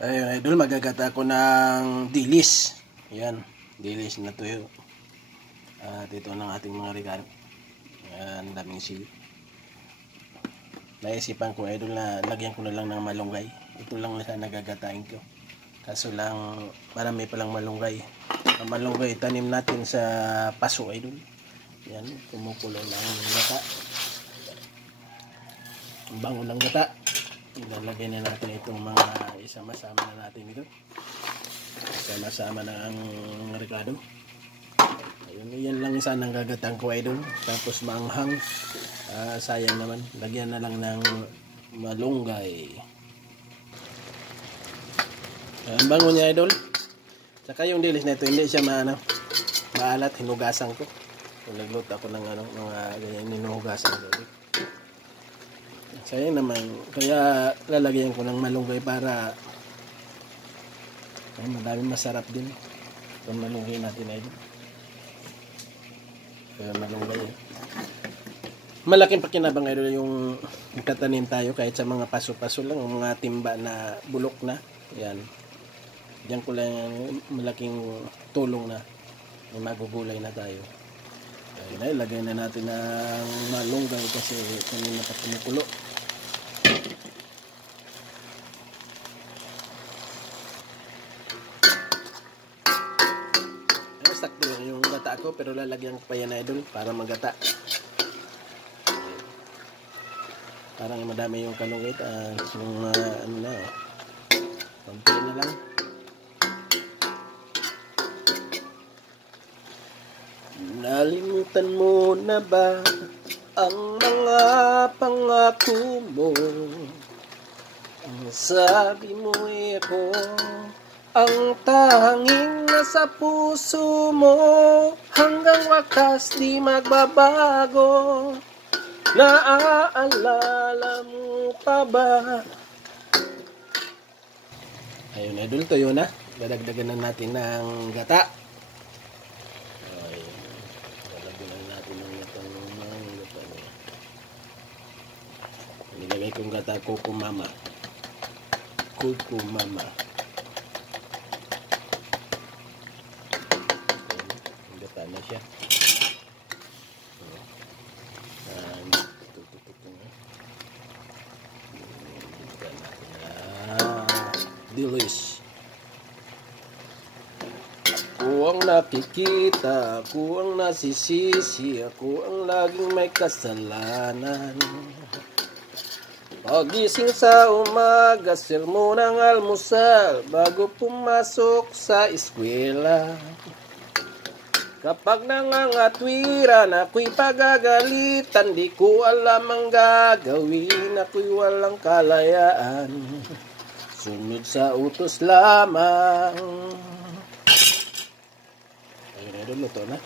Ayun, idol, magagata ako ng dilis. Yan, dilis na tuyo. At ito ng ating mga regalo. Yan, daming sili. Naisipan ko, idol, na lagyan ko na lang ng malunggay. Ito lang na sana nagagatain ko. Kaso lang, marami palang malunggay. Ang malunggay, tanim natin sa paso, idol. Yan, kumukulo ng gata. Ang bango ng gata. Ilalagay na natin itong mga isama-sama na natin ito. Isama-sama na ang rekado. Ayun, yan lang sana ang gagatang ko, idol. Tapos maanghang. Sayang naman. Lagyan na lang ng malunggay. Ang bango niya, idol. Saka yung dilis na ito, hindi siya maalat. Hinugasan ko. Kung nagluto ako ng mga ganyan, hinugasan ko. Sayang naman, kaya lalagyan ko ng malunggay para madami masarap din itong malunggay natin, idol. Kaya malunggay. Malaking pakinabang, idol, yung katanim tayo kahit sa mga paso-paso lang, mga timba na bulok na. Yan. Diyan ko lang malaking tulong na may magugulay na tayo. Kaya ilagay na natin ng malunggay kasi kanina pa kumukulo. Sakto lang yung gata ko, pero lalagyan ko pa yan, idol, para magata. Parang madami yung kalungit. Yung ano na, konti na lang. Nalimutan mo na ba ang mga pangako mo? Ang sabi mo ako ang tanging nasa puso mo, hanggang wakas di magbabago. Naaalala mo pa ba? Ayun, idol, tuyo na. Dadagdagan na natin ng gata. Ayun, dadagdagan natin ng gata. Nilagay kong gata, Kuko Mama. Kuko Mama. Na siya. Dilis. Ako ang nakikita, ako ang nasisisi, ako ang laging may kasalanan. Pagising sa umaga, sermon ng almusal, bago pumasok sa eskwela. Kapag nangangatwiran, ako'y pagagalitan, di ko alam ang gagawin, ako'y walang kalayaan. Sunod sa utos lamang. Ayun, idol, luto na.